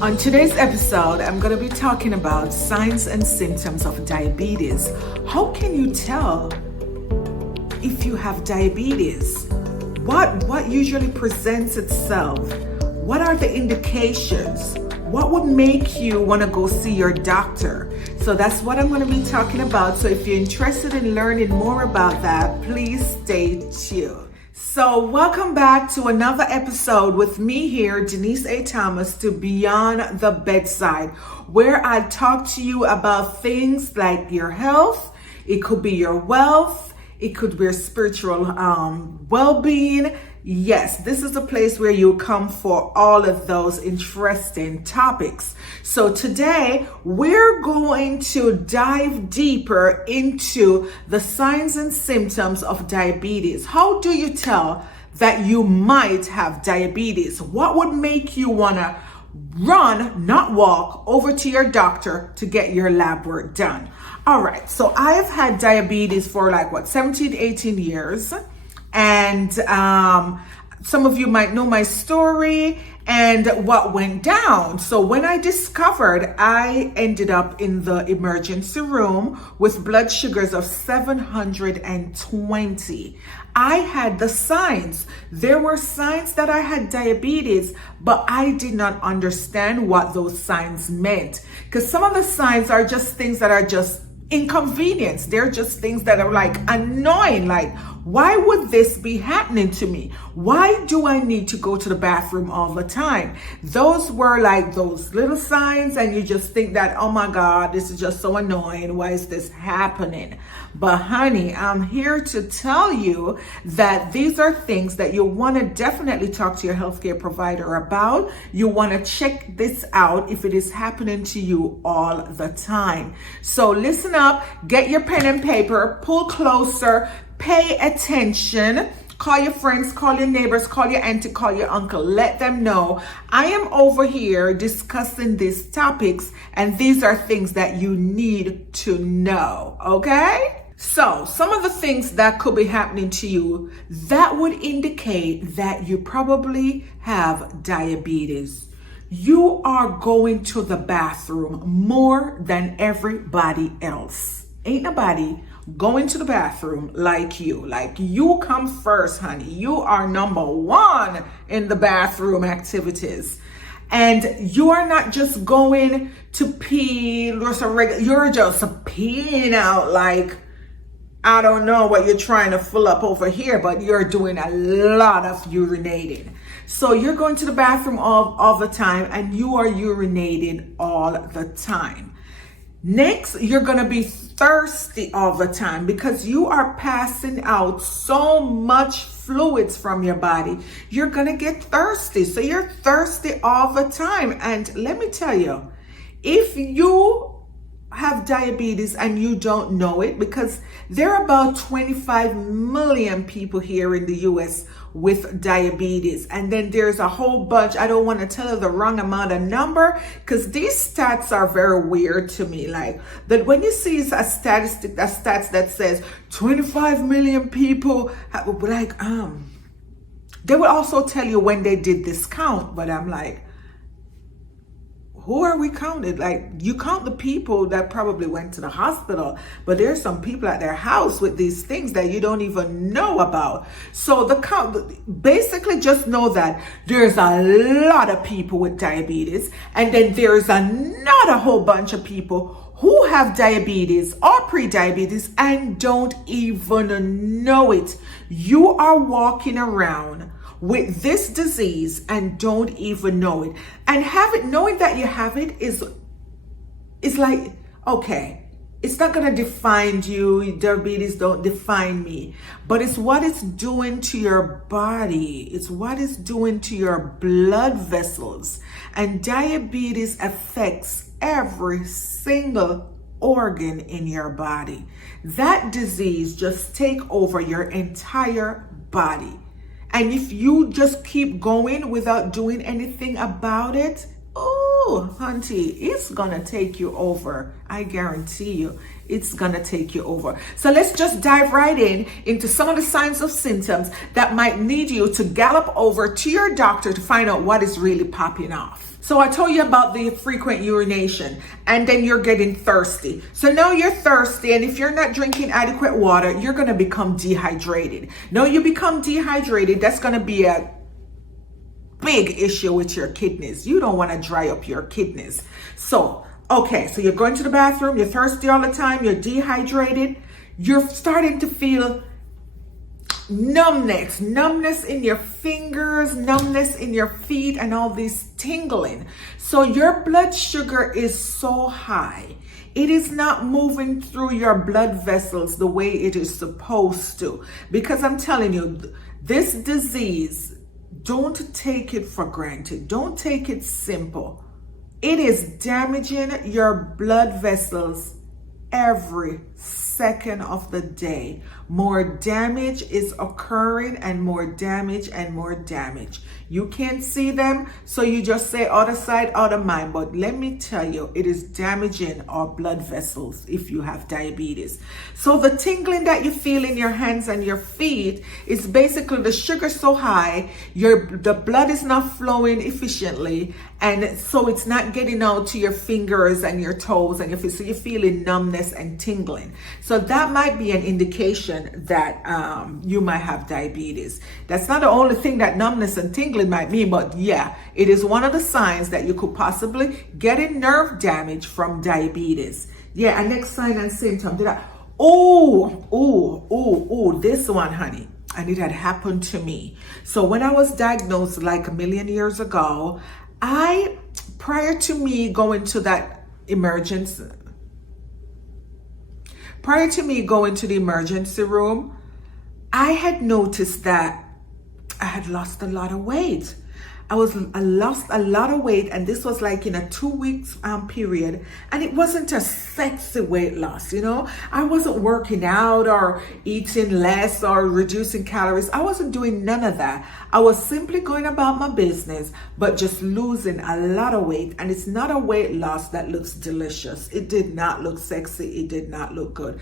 On today's episode, I'm going to be talking about signs and symptoms of diabetes. How can you tell if you have diabetes? What usually presents itself? What are the indications? What would make you want to go see your doctor? So that's what I'm going to be talking about. So if you're interested in learning more about that, please stay tuned. So welcome back to another episode with me here, Denise A Thomas, to Beyond the Bedside, where I talk to you about things like your health. It could be your wealth. It could be your spiritual well-being. Yes, this is a place where you come for all of those interesting topics. So today we're going to dive deeper into the signs and symptoms of diabetes. How do you tell that you might have diabetes? What would make you want to run, not walk, over to your doctor to get your lab work done? All right, so I've had diabetes for 17, 18 years. And some of you might know my story and what went down. So when I discovered, I ended up in the emergency room with blood sugars of 720. I had the signs. There were signs that I had diabetes, but I did not understand what those signs meant. Because some of the signs are just things that are just inconvenience. They're just things that are annoying. Why would this be happening to me? Why do I need to go to the bathroom all the time? Those were those little signs, and you just think that, oh my God, this is just so annoying. Why is this happening? But honey, I'm here to tell you that these are things that you want to definitely talk to your healthcare provider about. You want to check this out if it is happening to you all the time. So listen up, get your pen and paper, pull closer, pay attention. Call your friends, call your neighbors, call your auntie, call your uncle. Let them know I am over here discussing these topics, and these are things that you need to know, okay? So some of the things that could be happening to you that would indicate that you probably have diabetes. You are going to the bathroom more than everybody else. Ain't nobody going to the bathroom like you. You come first, honey. You are number one in the bathroom activities. And you are not just going to pee, you're just peeing out I don't know what you're trying to fill up over here, but you're doing a lot of urinating. So you're going to the bathroom all the time, and you are urinating all the time. Next, you're going to be thirsty all the time because you are passing out so much fluids from your body. You're going to get thirsty. So you're thirsty all the time. And let me tell you, if you have diabetes and you don't know it, because there are about 25 million people here in the US with diabetes, and then there's a whole bunch. I don't want to tell you the wrong amount of number because these stats are very weird to me. That when you see a stats that says 25 million people they would also tell you when they did this count, but I'm who are we counted? You count the people that probably went to the hospital, but there's some people at their house with these things that you don't even know about. So the count, basically just know that there's a lot of people with diabetes, and then there's not a whole bunch of people who have diabetes or pre-diabetes and don't even know it. You are walking around with this disease and don't even know it. And knowing that you have it is okay, it's not going to define you. Diabetes don't define me, but it's what it's doing to your body. It's what it's doing to your blood vessels. And diabetes affects every single organ in your body. That disease just take over your entire body. And if you just keep going without doing anything about it, Ooh, hunty, it's gonna take you over. I guarantee you, it's gonna take you over. So let's just dive right into some of the signs of symptoms that might need you to gallop over to your doctor to find out what is really popping off. So I told you about the frequent urination, and then you're getting thirsty. So now you're thirsty, and if you're not drinking adequate water, you're gonna become dehydrated. Now you become dehydrated, that's gonna be a big issue with your kidneys. You don't want to dry up your kidneys. So, okay, so you're going to the bathroom, you're thirsty all the time, you're dehydrated, you're starting to feel numbness in your fingers, numbness in your feet, and all this tingling. So your blood sugar is so high. It is not moving through your blood vessels the way it is supposed to. Because I'm telling you, this disease, don't take it for granted. Don't take it simple. It is damaging your blood vessels every second of the day. More damage is occurring, and more damage and more damage. You can't see them, so you just say out of sight, out of mind. But let me tell you, it is damaging our blood vessels if you have diabetes. So the tingling that you feel in your hands and your feet is basically the sugar so high, the blood is not flowing efficiently, and so it's not getting out to your fingers and your toes and your feet. So you're feeling numbness and tingling. So that might be an indication that you might have diabetes. That's not the only thing that numbness and tingling might mean, but yeah, it is one of the signs that you could possibly get a nerve damage from diabetes. Yeah, and next sign and symptom. This one, honey, and it had happened to me. So when I was diagnosed like a million years ago, prior to me going to the emergency room, I had noticed that I had lost a lot of weight. I lost a lot of weight, and this was like in a 2 weeks period, and it wasn't a sexy weight loss, you know. I wasn't working out or eating less or reducing calories. I wasn't doing none of that. I was simply going about my business, but just losing a lot of weight. And it's not a weight loss that looks delicious. It did not look sexy. It did not look good.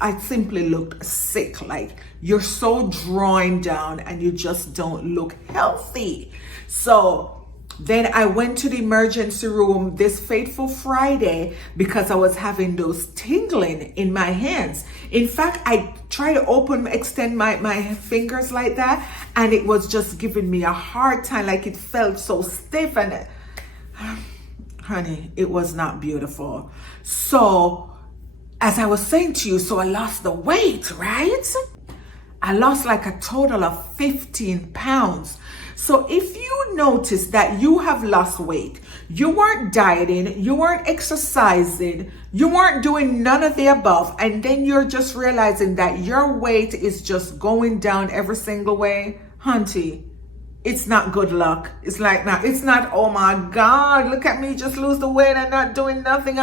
I simply looked sick. Like, you're so drawn down and you just don't look healthy. So then I went to the emergency room this fateful Friday because I was having those tingling in my hands. In fact, I tried to extend my fingers like that, and it was just giving me a hard time. Like, it felt so stiff, and honey, it was not beautiful. So as I was saying to you, so I lost the weight, right? I lost like a total of 15 pounds. So if you notice that you have lost weight, you weren't dieting, you weren't exercising, you weren't doing none of the above, and then you're just realizing that your weight is just going down every single way, hunty, it's not good luck. It's like, now, it's not, oh my God, look at me, just lose the weight and not doing nothing.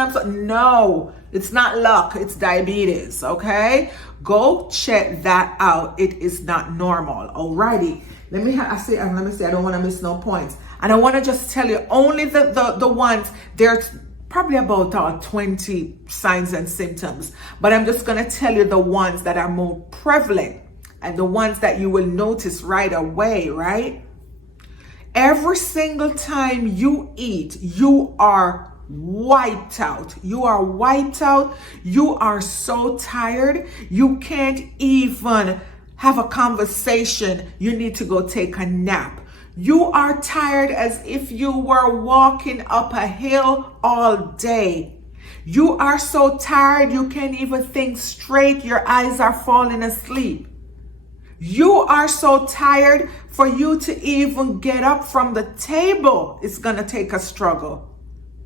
No, it's not luck. It's diabetes, okay? Go check that out. It is not normal. Alrighty. Let me see, I don't want to miss no points. And I want to just tell you only the ones, there's probably about 20 signs and symptoms, but I'm just going to tell you the ones that are more prevalent and the ones that you will notice right away, right? Every single time you eat, you are wiped out. You are wiped out. You are so tired. You can't even have a conversation. You need to go take a nap. You are tired as if you were walking up a hill all day. You are so tired you can't even think straight. Your eyes are falling asleep. You are so tired for you to even get up from the table. It's gonna take a struggle.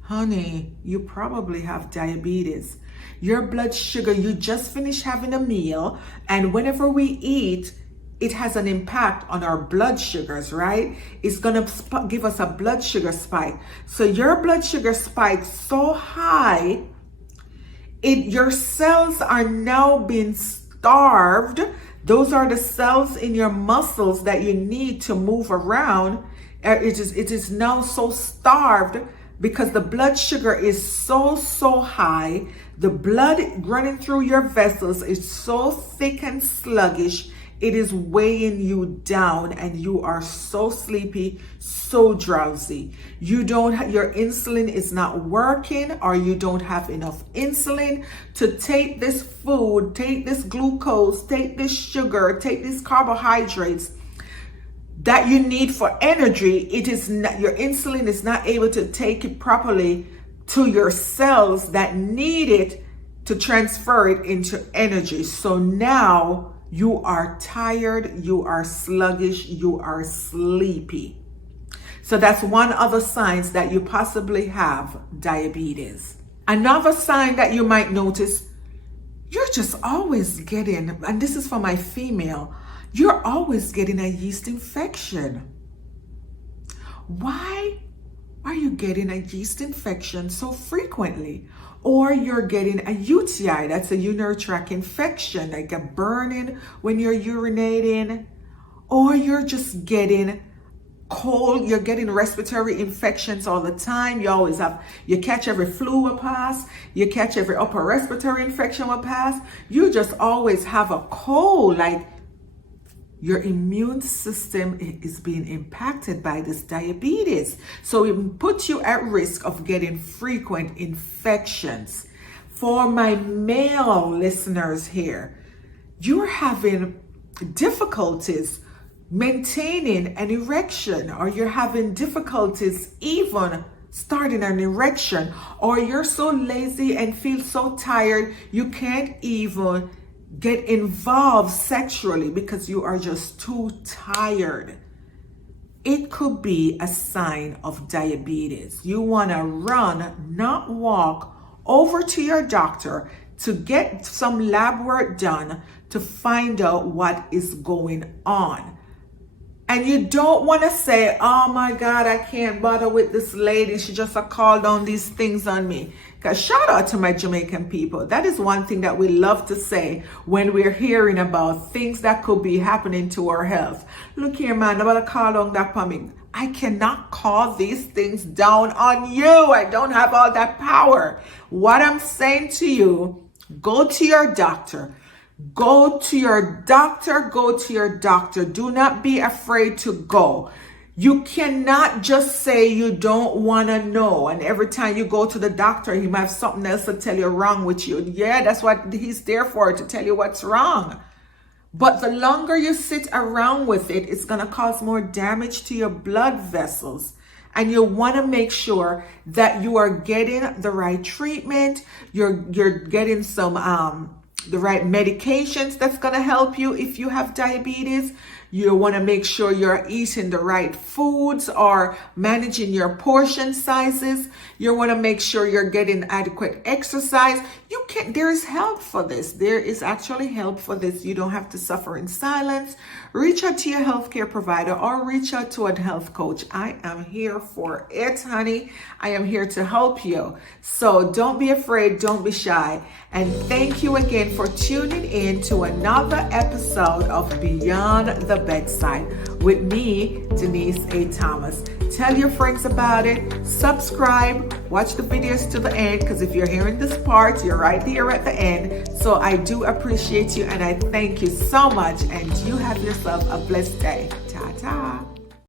Honey, you probably have diabetes. Your blood sugar, you just finished having a meal, and whenever we eat, it has an impact on our blood sugars, right? It's gonna give us a blood sugar spike. So your blood sugar spikes so high, your cells are now being starved. Those are the cells in your muscles that you need to move around. It is now so starved because the blood sugar is so high. The blood running through your vessels is so thick and sluggish. It is weighing you down and you are so sleepy, so drowsy. Your insulin is not working, or you don't have enough insulin to take this food, take this glucose, take this sugar, take these carbohydrates that you need for energy. It is not, your insulin is not able to take it properly to your cells that need it to transfer it into energy. So now you are tired, you are sluggish, you are sleepy. So that's one other sign that you possibly have diabetes. Another sign that you might notice, you're just always getting, and this is for my female, you're always getting a yeast infection. Why are you getting a yeast infection so frequently? Or you're getting a UTI, that's a urinary tract infection, like a burning when you're urinating. Or you're just getting cold, you're getting respiratory infections all the time. You catch every flu will pass, you catch every upper respiratory infection will pass. You just always have a cold, like your immune system is being impacted by this diabetes. So it puts you at risk of getting frequent infections. For my male listeners here, you're having difficulties maintaining an erection, or you're having difficulties even starting an erection, or you're so lazy and feel so tired you can't even get involved sexually because you are just too tired. It could be a sign of diabetes. You want to run, not walk, over to your doctor to get some lab work done to find out what is going on. And you don't want to say, oh my God, I can't bother with this lady. She just called on these things on me. Because shout out to my Jamaican people. That is one thing that we love to say when we're hearing about things that could be happening to our health. Look here, man, I'm going to call on that plumbing. I cannot call these things down on you. I don't have all that power. What I'm saying to you, go to your doctor. Go to your doctor, go to your doctor. Do not be afraid to go. You cannot just say you don't want to know. And every time you go to the doctor, he might have something else to tell you wrong with you. Yeah, that's what he's there for, to tell you what's wrong. But the longer you sit around with it, it's going to cause more damage to your blood vessels. And you want to make sure that you are getting the right treatment. You're getting some the right medications that's going to help you if you have diabetes. You want to make sure you're eating the right foods or managing your portion sizes. You want to make sure you're getting adequate exercise. There's help for this. There is actually help for this. You don't have to suffer in silence. Reach out to your healthcare provider or reach out to a health coach. I am here for it, honey. I am here to help you. So don't be afraid. Don't be shy. And thank you again for tuning in to another episode of Beyond the Bedside with me, Denise A Thomas. Tell your friends about it. Subscribe. Watch the videos to the end, because if you're hearing this part, you're right here at the end. So I do appreciate you and I thank you so much, and you have yourself a blessed day. Ta-ta.